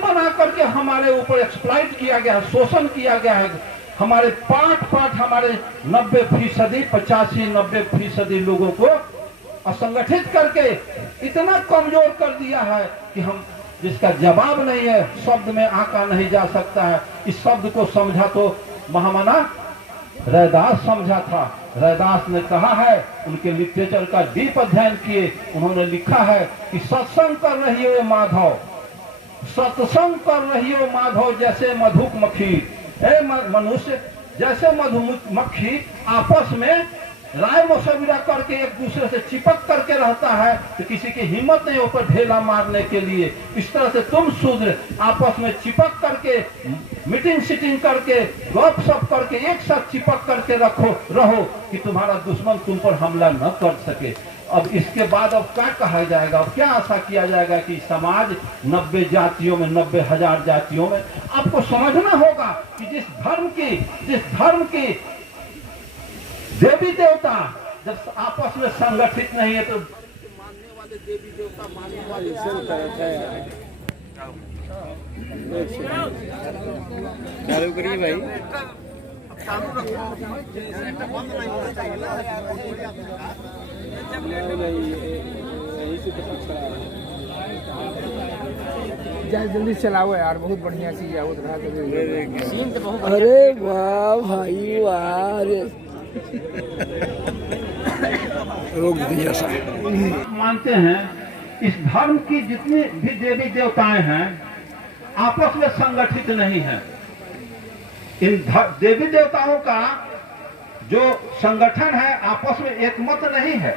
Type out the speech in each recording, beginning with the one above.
बना करके हमारे ऊपर एक्सप्लॉइट किया गया है, शोषण किया गया है। हमारे पाठ हमारे 90%, 85-90% लोगों को असंगठित करके इतना कमजोर कर दिया है कि हम जिसका जवाब नहीं है, शब्द में आंका नहीं जा सकता है। इस शब्द को समझा तो महामना रैदास समझा था। रैदास ने कहा है, उनके लिटरेचर का डीप अध्ययन किए, उन्होंने लिखा है कि सत्संग कर रही हो माधव, सत्संग कर रही हो माधव जैसे मधुमक्खी, मनुष्य जैसे मधुमक्खी आपस में राय मशविरा करके एक दूसरे से चिपक करके रहता है, तो किसी की हिम्मत नहीं ऊपर ढेला मारने के लिए। इस तरह से तुम शूद्र आपस में चिपक करके, मीटिंग सीटिंग करके, गप सप करके एक साथ चिपक करके रहो कि तुम्हारा दुश्मन तुम पर हमला न कर सके। अब इसके बाद अब क्या कहा जाएगा, अब क्या आशा किया जाएगा कि समाज 90 जातियों में, 90,000 जातियों में, आपको समझना होगा कि जिस धर्म की देवी देवता जब आपस में संगठित नहीं है तो मानने वाले देवी देवता मानने वाले चालू करिए भाई, चालू रखो, बंद नहीं होना चाहिए ना। जल्दी चलाओ यार, बहुत बढ़िया चीज है। अरे वाह भाई वाह, रोक दिया सा। मानते हैं इस धर्म की जितनी भी देवी देवताएं हैं आपस में संगठित नहीं है। इन देवी देवताओं का जो संगठन है आपस में एकमत नहीं है।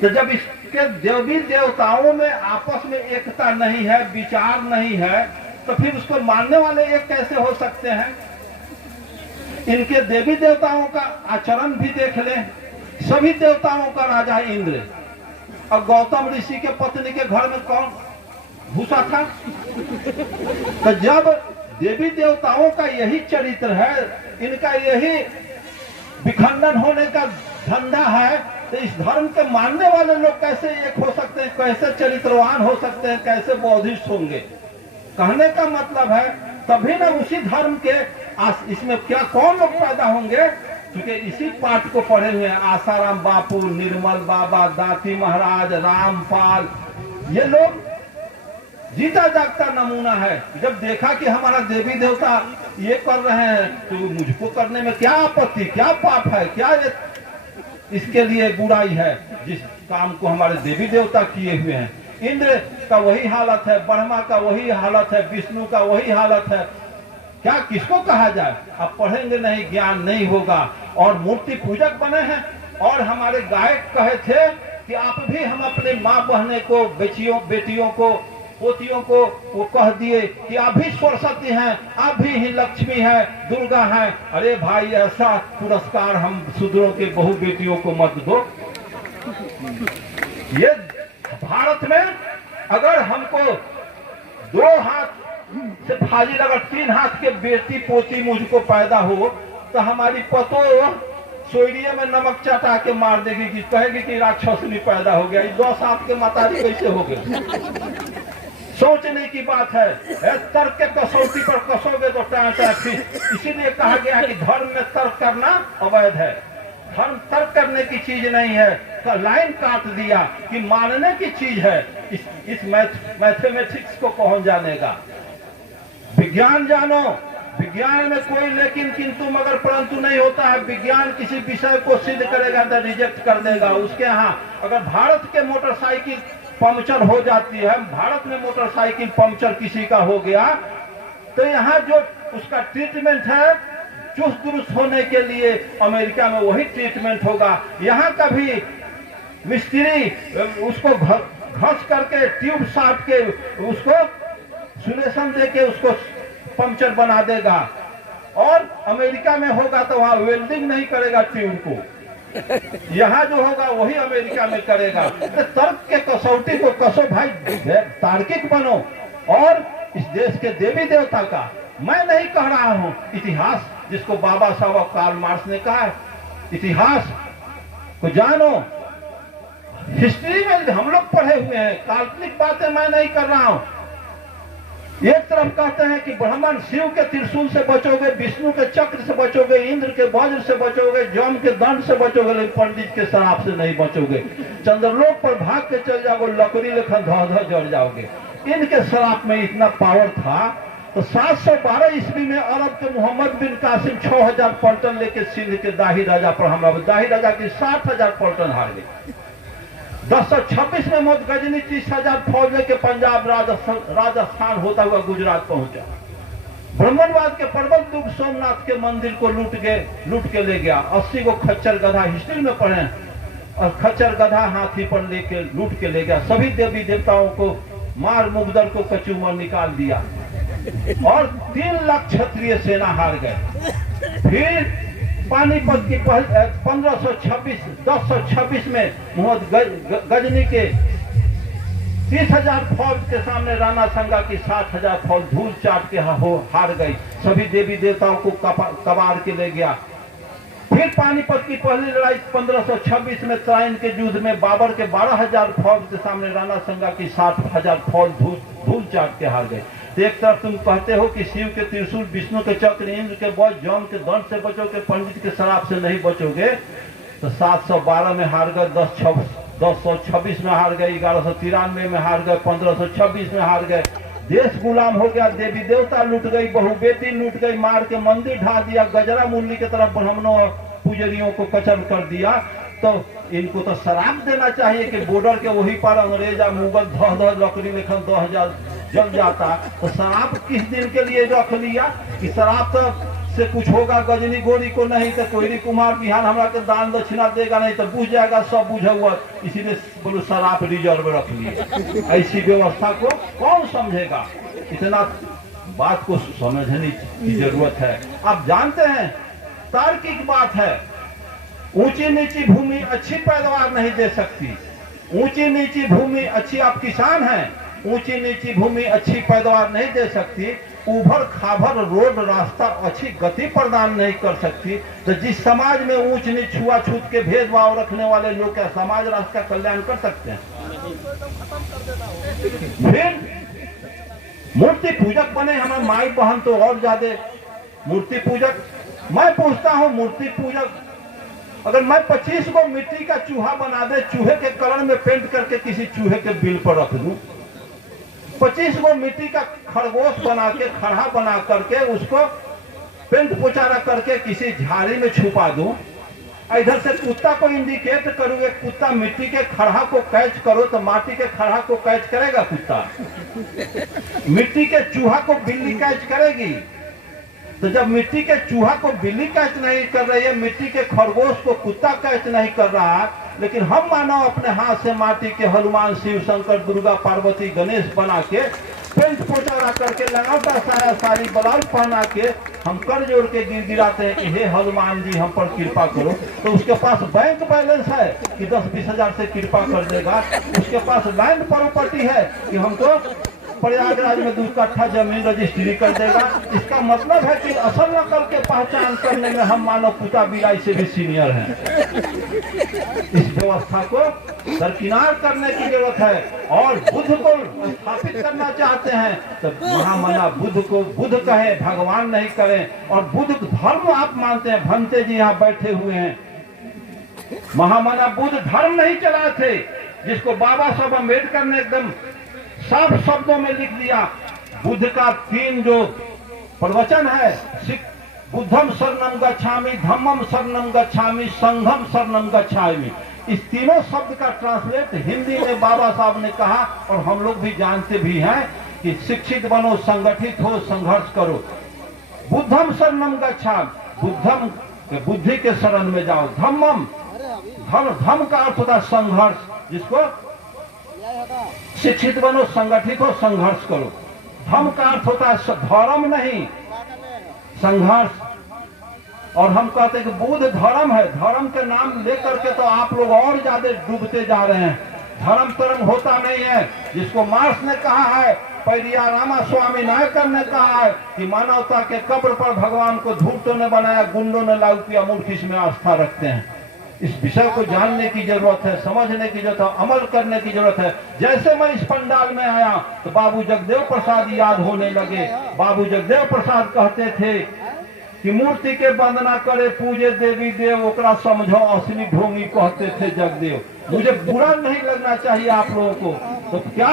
तो जब इसके देवी देवताओं में आपस में एकता नहीं है, विचार नहीं है, तो फिर उसको मानने वाले एक कैसे हो सकते हैं। इनके देवी देवताओं का आचरण भी देख लें। सभी देवताओं का राजा इंद्र, और गौतम ऋषि के पत्नी के घर में कौन घुसा था। तो जब देवी देवताओं का यही चरित्र है, इनका यही विखंडन होने का धंधा है, तो इस धर्म के मानने वाले लोग कैसे एक हो सकते हैं, कैसे चरित्रवान हो सकते हैं, कैसे बौद्धिस्ट होंगे। कहने का मतलब है तभी ना उसी धर्म के इसमें क्या कौन लोग पैदा होंगे, क्योंकि इसी पाठ को पढ़े हुए हैं। आसाराम बापू, निर्मल बाबा, दाती महाराज, रामपाल, ये लोग जीता जागता नमूना है। जब देखा कि हमारा देवी देवता ये कर रहे हैं तो मुझको करने में क्या आपत्ति, क्या पाप है, क्या इसके लिए बुराई है। जिस काम को हमारे देवी देवता किए हुए हैं, इंद्र का वही हालत है, ब्रह्मा का वही हालत है, विष्णु का वही हालत है। क्या किसको कहा जाए। आप पढ़ेंगे नहीं, ज्ञान नहीं होगा। और मूर्ति पूजक बने हैं। और हमारे गायक कहे थे कि आप भी, हम अपने माँ बहने को, बेटियों को, पोतियों को वो कह दिए कि आप भी सरस्वती हैं, आप भी ही लक्ष्मी है, दुर्गा है। अरे भाई, ऐसा पुरस्कार हम शूद्रों के बहु बेटियों को मत दो। ये भारत में अगर हमको 2 हाथ से फाजिल, अगर 3 हाथ के बेटी पोती मुझको पैदा हो, तो हमारी पतो सोइडिया में नमक चटा के मार देगी कि कहेगी कि राक्षसनी पैदा हो गया। 10 हाथ के मतारी कैसे हो गए। सोचने की बात है। तर्क के कसौटी पर कसोगे तो टाटा फिर। इसीलिए कहा गया कि धर्म में तर्क करना अवैध है। धर्म तर्क करने की चीज नहीं है। का लाइन काट दिया कि मानने की चीज है। इस मैथमेटिक्स को कौन जानेगा। विज्ञान जानो, विज्ञान में कोई लेकिन किंतु मगर परंतु नहीं होता है। विज्ञान किसी विषय को सिद्ध करेगा तो रिजेक्ट कर देगा। उसके यहाँ अगर भारत के मोटरसाइकिल पंक्चर हो जाती है, भारत में मोटरसाइकिल पंक्चर किसी का हो गया, तो यहाँ जो उसका ट्रीटमेंट है चुस्त दुरुस्त होने के लिए, अमेरिका में वही ट्रीटमेंट होगा। यहाँ का भी मिस्त्री उसको घस करके ट्यूब साट के उसको सुलेशन दे के उसको पंक्चर बना देगा। और अमेरिका में होगा तो वहाँ वेल्डिंग नहीं करेगा ट्यूब को। यहाँ जो होगा वही अमेरिका में करेगा। तो तर्क के कसौटी को कसो भाई, तार्किक बनो। और इस देश के देवी देवता का मैं नहीं कह रहा हूँ, इतिहास जिसको बाबा साहब कार्ल मार्क्स ने कहा है, इतिहास को जानो। हिस्ट्री में हम लोग पढ़े हुए हैं, काल्पनिक बातें मैं नहीं कर रहा हूँ। एक तरफ कहते हैं कि ब्राह्मण शिव के त्रिशूल से बचोगे, विष्णु के चक्र से बचोगे, इंद्र के वज्र से बचोगे, जम के दंड से बचोगे, लेकिन पंडित के श्राप से नहीं बचोगे। चंद्रलोक पर भाग के चल जाओगे, लकड़ी लेखन धो धो जड़ जाओगे। इनके श्राप में इतना पावर था। तो 712 ईस्वी में अरब के मोहम्मद बिन कासिम 6000 पलटन लेके सिंध के दाही राजा पर हमला, दाही राजा की 60,000 पलटन हार गए। 1026 में मोहम्मद गजनी 30,000 फौज लेके पंजाब राजस्थान होता हुआ गुजरात पहुंचा। ब्राह्मणवाद के प्रबल दुर्ग सोमनाथ के मंदिर को लूट के ले गया। 80 को खच्चर गधा, हिस्ट्री में पढ़े, और खच्चर गधा हाथी पर लेके लूट के ले गया। सभी देवी देवताओं को मार, मुगदर को कचूमर निकाल दिया और 3 लाख क्षत्रिय सेना हार गए। फिर पानीपत की 1026 में मोहम्मद गजनी के 30,000 फौज के सामने राणा संगा की 60,000 फौज धूल चाट के हार गई। सभी देवी देवताओं को कबाड़ के ले गया। फिर पानीपत की पहली लड़ाई 1526 में तराइन के युद्ध में बाबर के 12,000 फौज के सामने राणा संगा की 60,000 फौज धूल चाट के हार गए। एक तरफ तुम कहते हो कि शिव के त्रिशूल, विष्णु के चक्र, इंद्र के वज्र, जम के दंड से बचोगे, पंडित के श्राप से नहीं बचोगे। तो 712 में हार गए, 1026 में हार गए, 1193 में हार गए, 1526 में हार गए। देश गुलाम हो गया, देवी देवता लूट गई, बहु बेटी लूट गई, मार के मंदिर ढा दिया, गजरा मुरली की तरफ ब्राह्मणों और पुजरियों को कचल कर दिया। तो इनको तो शराब देना चाहिए कि बॉर्डर के वही पर अंग्रेज या मुगल धह लकड़ी लेखन 2000 जल जाता। तो शराब किस दिन के लिए रख लिया कि शराब तो से कुछ होगा गजनी गोरी को नहीं, तो कोयरी कुमार बिहान हमारा के दान दक्षिणा देगा नहीं तो बुझ जाएगा, सब बुझा हुआ, इसीलिए बोलो शराब रिजर्व रख लिए। ऐसी व्यवस्था को कौन समझेगा? इतना बात को समझने की जरूरत है। आप जानते हैं तार्किक बात है, ऊंची नीची भूमि अच्छी पैदावार नहीं दे सकती। ऊंची नीची भूमि अच्छी, आप किसान हैं, ऊंची नीची भूमि अच्छी पैदावार नहीं दे सकती। उभर खाभर रोड रास्ता अच्छी गति प्रदान नहीं कर सकती। तो जिस समाज में ऊंच नीच छुआछूत के भेदभाव रखने वाले लोग क्या समाज राष्ट्र का कल्याण कर सकते हैं? फिर मूर्ति पूजक बने हमारे माई बहन, तो और ज्यादा मूर्ति पूजक। मैं पूछता हूं, मूर्ति पूजक अगर मैं 25 को मिट्टी का चूहा बना दे, चूहे के कलर में पेंट करके किसी चूहे के बिल पर रख दूं, 25 को मिट्टी का खरगोश बना के, खड़ा बना करके उसको पेंट पोचारा करके किसी झाड़ी में छुपा दूं, इधर से कुत्ता को इंडिकेट करूं, एक कुत्ता मिट्टी के खड़ा को कैच करो, तो माटी के खड़ा को कैच करेगा कुत्ता? मिट्टी के चूहा को बिल्ली कैच करेगी? तो जब मिट्टी के चूहा को बिल्ली कैच नहीं कर रही है, मिट्टी के खरगोश को कुत्ता कैच नहीं कर रहा, लेकिन हम मानव अपने हाथ से माटी के हनुमान, शिव, शंकर, दुर्गा, पार्वती, गणेश बना के पेंट पोचारा करके, लगाता साया साड़ी ब्लाउज पहना के हम कर जोड़ के गिराते हैं कि हे हनुमान जी हम पर कृपा करो। तो उसके पास बैंक बैलेंस है कि 10-20 हजार से कृपा कर देगा, उसके पास लैंड प्रॉपर्टी है कि हमको प्रयागराज में 2 कट्ठा जमीन रजिस्ट्री कर देगा। इसका मतलब है कि असल नकल के पहचान करने में हम मानव कुत्ता बिलाई से भी सीनियर हैं। इस व्यवस्था को दरकिनार करने की जरूरत है और बुद्ध को स्थापित करना चाहते हैं तो महामना बुद्ध को बुद्ध कहे, भगवान नहीं करें। और बुद्ध धर्म आप मानते हैं, भंते जी यहाँ बैठे हुए हैं, महामना बुद्ध धर्म नहीं चलाए थे, जिसको बाबा साहब अम्बेडकर ने एकदम साफ शब्दों में लिख दिया। बुद्ध का 3 जो प्रवचन है, बुद्धम शरणम गच्छामि, धम्मम शरणम गच्छामि, संघम शरणम गच्छामि, इस तीनों शब्द का ट्रांसलेट हिंदी में बाबा साहब ने कहा और हम लोग भी जानते भी हैं कि शिक्षित बनो, संगठित हो, संघर्ष करो। बुद्धम शरणम गच्छामि, बुद्धम बुद्धि के शरण में जाओ। धम्मम, धर्म का अर्थ होता है संघर्ष, जिसको शिक्षित बनो, संगठित हो, संघर्ष करो। धर्म का अर्थ होता है धर्म नहीं, संघर्ष। और हम कहते हैं कि बुद्ध धर्म है, धर्म के नाम लेकर के तो आप लोग और ज्यादा डूबते जा रहे हैं। धर्म तरंग होता नहीं है, जिसको मार्क्स ने कहा है, पैरिया रामास्वामी नायकर ने कहा है कि मानवता के कब्र पर भगवान को धूर्तों ने बनाया, गुंडों ने लागू किया, मूर्ख इसमें आस्था रखते हैं। इस विषय को जानने की जरूरत है, समझने की जरूरत है, अमल करने की जरूरत है। जैसे मैं इस पंडाल में आया तो बाबू जगदेव प्रसाद याद होने लगे। बाबू जगदेव प्रसाद कहते थे कि मूर्ति के वंदना करे पूजे देवी देव ओकरा समझो असली ढोंगी, कहते थे जगदेव। मुझे बुरा नहीं लगना चाहिए आप लोगों को। तो क्या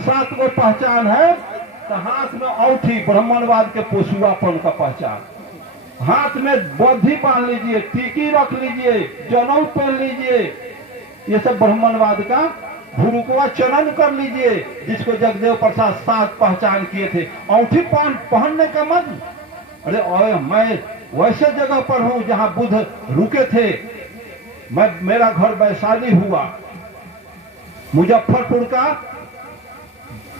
7 को पहचान है? तो हाथ में औठी, ब्राह्मणवाद के पोसुआपन का पहचान। हाथ में बौद्धि बांध लीजिए, टीकी रख लीजिए, जनेऊ पहन लीजिए, ये सब ब्राह्मणवाद का भुरुकवा चलन कर लीजिए, जिसको जगदेव प्रसाद 7 पहचान किए थे। औठी पहनने का मन, अरे मैं वैसे जगह पर हूं जहां बुद्ध रुके थे। मेरा घर वैशाली हुआ, मुजफ्फरपुर का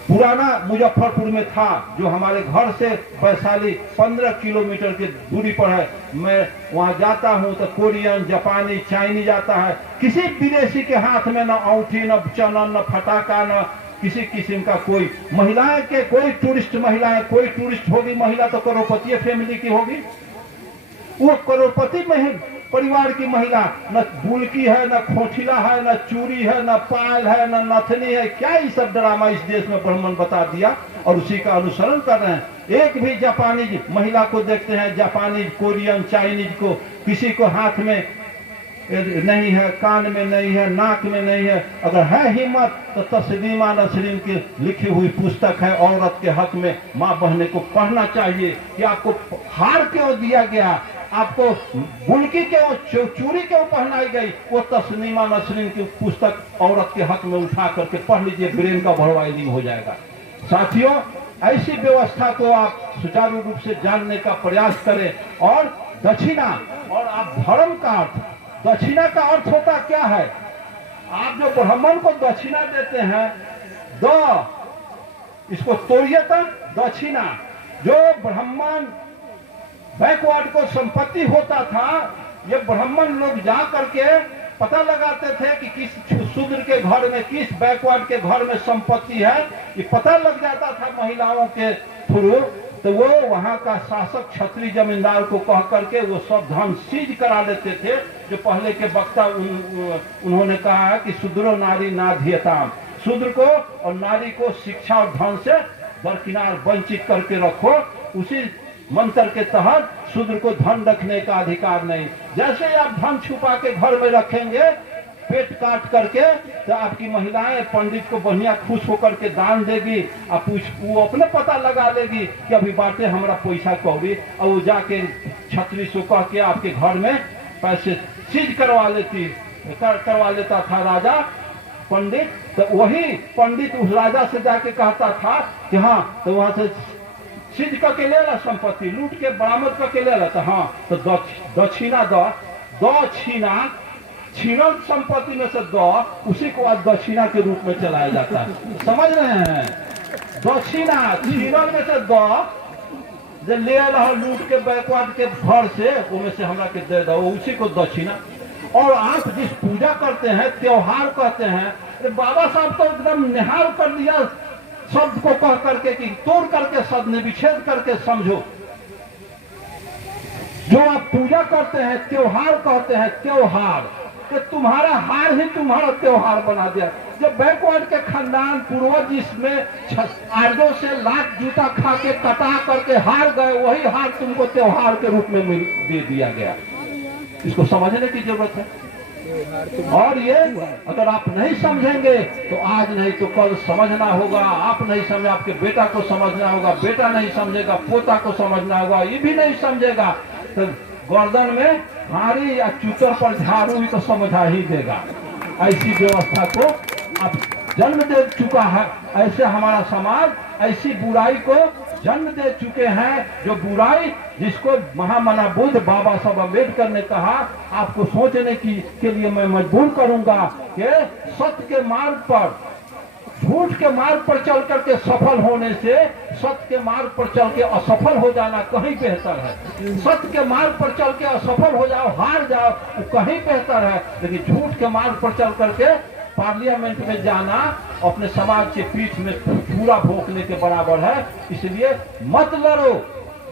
पुराना मुजफ्फरपुर में था, जो हमारे घर से वैशाली 15 किलोमीटर की दूरी पर है। मैं वहां जाता हूं तो कोरियन, जापानी, चाइनीज आता है। किसी विदेशी के हाथ में न औंठी, न चनन, न फटाका, न किसी किस्म का कोई। महिलाएं के कोई टूरिस्ट महिलाएं, कोई टूरिस्ट होगी महिला तो करोड़पति फैमिली की होगी। वो करोड़पति परिवार की महिला, न बुलकी है, न खोखिला है, न चूड़ी है, न पायल है, न नथनी है। क्या ये सब ड्रामा इस देश में ब्राह्मण बता दिया और उसी का अनुसरण कर रहे हैं। एक भी जापानीज महिला को देखते हैं, जापानीज, कोरियन, चाइनीज को, किसी को हाथ में नहीं है, कान में नहीं है, नाक में नहीं है। अगर है हिम्मत तो तस्लीमा नसरीन की लिखी हुई पुस्तक है औरत के हक में, माँ बहने को पढ़ना चाहिए कि आपको हार क्यों दिया गया, आपको बुलकी क्यों, चूड़ी क्यों पहनाई गई। वो तस्लीमा नसरीन की पुस्तक औरत के हक में उठा करके पढ़ लीजिए, ब्रेन का बढ़वाइलिंग हो जाएगा। साथियों, ऐसी व्यवस्था को आप सुचारू रूप से जानने का प्रयास करें। और दक्षिणा और आप धर्म का अर्थ, दक्षिणा का अर्थ होता क्या है? आप जो ब्राह्मण को दक्षिणा देते हैं, इसको तोड़िए तो दक्षिणा। जो ब्राह्मण बैकवर्ड को संपत्ति होता था, ये ब्राह्मण लोग जा करके पता लगाते थे कि किस शूद्र के घर में, किस बैकवर्ड के घर में संपत्ति है। ये पता लग जाता था महिलाओं के थ्रू। तो वो वहां का शासक क्षत्रिय जमींदार को कह करके वो सब धन सीज करा लेते थे। जो पहले के वक्ता उन्होंने कहा है कि शूद्रो नारी नाध्यताम, शूद्र को और नारी को शिक्षा और धन से दरकिनार वंचित करके रखो। उसी मंत्र के तहत शूद्र को धन रखने का अधिकार नहीं। जैसे आप धन छुपा के घर में रखेंगे, पेट काट करके, तो आपकी महिलाएं पंडित को बढ़िया खुश होकर के दान देगी। आप वो अपने पता लगा लेगी कि अभी बाटे हमारा पैसा कौड़ी, और वो जाके छत्री से कह के आपके घर में पैसे सीज करवा लेता था राजा पंडित। तो वही पंडित उस राजा से जाके कहता था कि हाँ, तो वहां से सीज करके ले ला, संपत्ति लूट के बरामद करके ले ला। तो हाँ, तो दक्षिणा दक्षिणा छीनल संपत्ति में से उसी को आज दक्षिणा के रूप में चलाया जाता है। समझ रहे हैं? दक्षिणा छीनल में से जो ले रहा लूट के बैकवर्ड के घर से, उनमें से हमरा के दे दो, उसी को दक्षिणा। और आप जिस पूजा करते हैं, त्योहार कहते हैं, बाबा साहब तो एकदम निहाल कर दिया शब्द को कह करके कि तोड़ करके शब्द विच्छेद करके समझो। जो आप पूजा करते हैं, त्योहार कहते हैं, त्योहार कि तुम्हारा हार ही तुम्हारा त्योहार बना दिया। जब बैकवर्ड के खानदान पूर्वज इसमें आर्जों से लाख जूता खा के कटा करके हार गए, वही हार तुमको त्योहार के रूप में दे दिया गया। इसको समझने की जरूरत है। और ये अगर आप नहीं समझेंगे तो आज नहीं तो कल समझना होगा। आप नहीं समझे, आपके बेटा को समझना होगा, बेटा नहीं समझेगा, पोता को समझना होगा, ये भी नहीं समझेगा तो गर्दन में हारी या चूतर पर झाड़ू भी तो समझा ही देगा। ऐसी व्यवस्था को अब जन्म दे चुका है। ऐसे हमारा समाज ऐसी बुराई को जन्म दे चुके हैं, जो बुराई जिसको महामना बुद्ध बाबा साहब अम्बेडकर ने कहा, आपको सोचने के लिए मैं मजबूर करूंगा कि सत्य के मार्ग पर, झूठ के मार्ग पर चल करके सफल होने से सत्य के मार्ग पर चल के असफल हो जाना कहीं बेहतर है। सत्य के मार्ग पर चल के असफल हो जाओ, हार जाओ, वो कहीं बेहतर है। लेकिन झूठ के मार्ग पर चल करके पार्लियामेंट में जाना अपने समाज के पीठ में पूरा भोंकने के बराबर है। इसलिए मत लड़ो,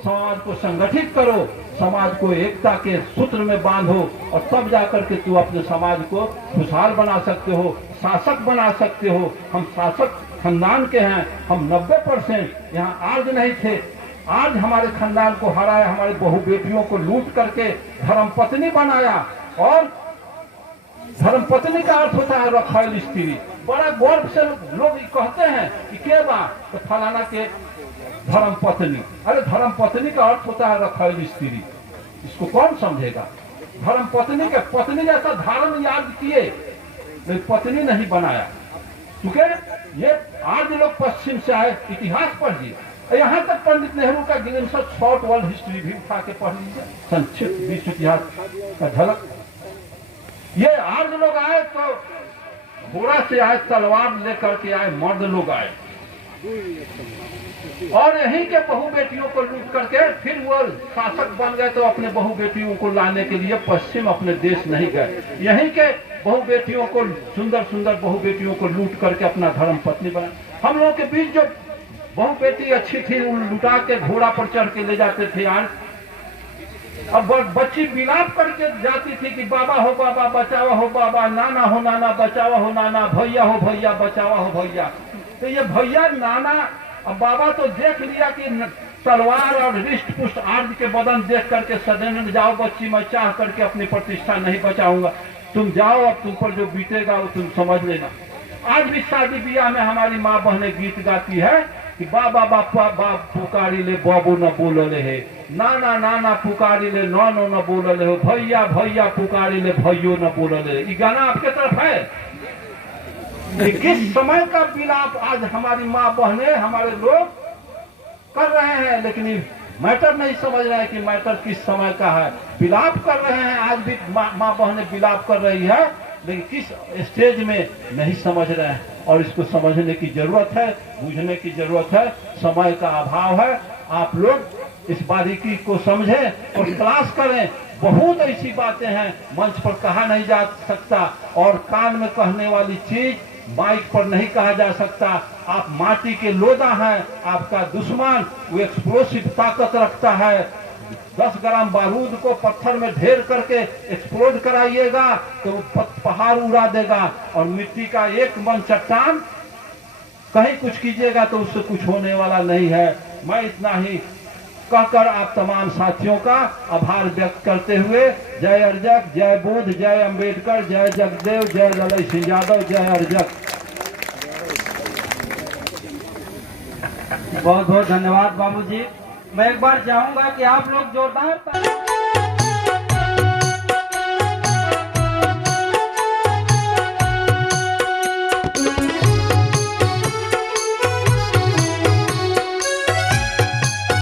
समाज को संगठित करो, समाज को एकता के सूत्र में बांधो और तब जाकर के तू अपने समाज को खुशहाल बना सकते हो, शासक बना सकते हो। हम शासक खानदान के हैं, हम 90% यहाँ आर्ज नहीं थे, आज हमारे खानदान को हराया, हमारे बहू बेटियों को लूट करके धर्मपत्नी बनाया। और धर्मपत्नी का अर्थ होता है रखैल स्त्री। बड़ा गौरव से लोग कहते हैं कि के बा तो फलाना के धर्मपत्नी। अरे धर्मपत्नी का अर्थ होता है रखैल स्त्री, इसको कौन समझेगा? धर्मपत्नी के पत्नी जैसा धारण याद किए, लेकिन पत्नी नहीं बनाया। क्योंकि ये आज लोग पश्चिम से आए, इतिहास पढ़िए, यहाँ तक पंडित नेहरू का गिलिम्सट शॉर्ट वर्ल्ड हिस्ट्री भी उठा के पढ़ लीजिए, संक्षिप्त विश्व इतिहास का झलक। ये आज लोग आए तो घोड़ा से आए, तलवार लेकर के आए, मर्द लोग आए और यहीं के बहू बेटियों को लूट करके फिर वो शासक बन गए। तो अपने बहू बेटियों को लाने के लिए पश्चिम अपने देश नहीं गए, यहीं के बहू बेटियों को, सुंदर सुंदर बहू बेटियों को लूट करके अपना धर्म पत्नी बना। हम लोगों के बीच जो बहू बेटी अच्छी थी उन लुटा के घोड़ा पर चढ़ के ले जाते थे। आज अब बच्ची विलाप करके जाती थी कि बाबा हो बाबा बचावा हो बाबा, नाना हो नाना बचावा हो नाना, भैया हो भैया बचावा हो भैया। तो ये भैया नाना अब बाबा तो देख लिया कि तलवार और रिष्ट पुष्ट आर्ज के बदन देख करके सदन जाओ बच्ची, मैं चाह करके अपनी प्रतिष्ठा नहीं बचाऊंगा, तुम जाओ, अब तुम पर जो बीतेगा वो तुम समझ लेना। आज भी शादी ब्याह में हमारी माँ बहनें गीत गाती है कि बाबा बापा बाप पुकारी ले बाबू न बोलले है, नाना नाना पुकारी ले नानो न बोलले हो, भैया भैया पुकारी ले भैयो न बोलले। ये गाना आपके तरफ है? किस समय का विलाप आज हमारी माँ बहनें, हमारे लोग कर रहे हैं, लेकिन मैटर नहीं समझ रहे हैं कि मैटर किस समय का है। विलाप कर रहे हैं, आज भी माँ बहनें विलाप कर रही है, लेकिन किस स्टेज में नहीं समझ रहे हैं। और इसको समझने की जरूरत है, बूझने की जरूरत है, समय का अभाव है। आप लोग इस बारीकी को समझें और तलाश करें। बहुत ऐसी बातें हैं मंच पर कहा नहीं जा सकता, और कान में कहने वाली चीज माइक पर नहीं कहा जा सकता। आप माटी के लोदा हैं, आपका दुश्मन वो एक्सप्लोसिव ताकत रखता है। 10 ग्राम बारूद को पत्थर में ढेर करके एक्सप्लोड कराइएगा तो वो पहाड़ उड़ा देगा, और मिट्टी का एक मन चट्टान कहीं कुछ कीजिएगा तो उससे कुछ होने वाला नहीं है। मैं इतना ही कहकर आप तमाम साथियों का आभार व्यक्त करते हुए, जय अर्जक, जय बुद्ध, जय अंबेडकर, जय जगदेव, जय ललई सिंह यादव, जय अर्जक। बहुत बहुत धन्यवाद बाबूजी। मैं एक बार चाहूंगा कि आप लोग जोरदार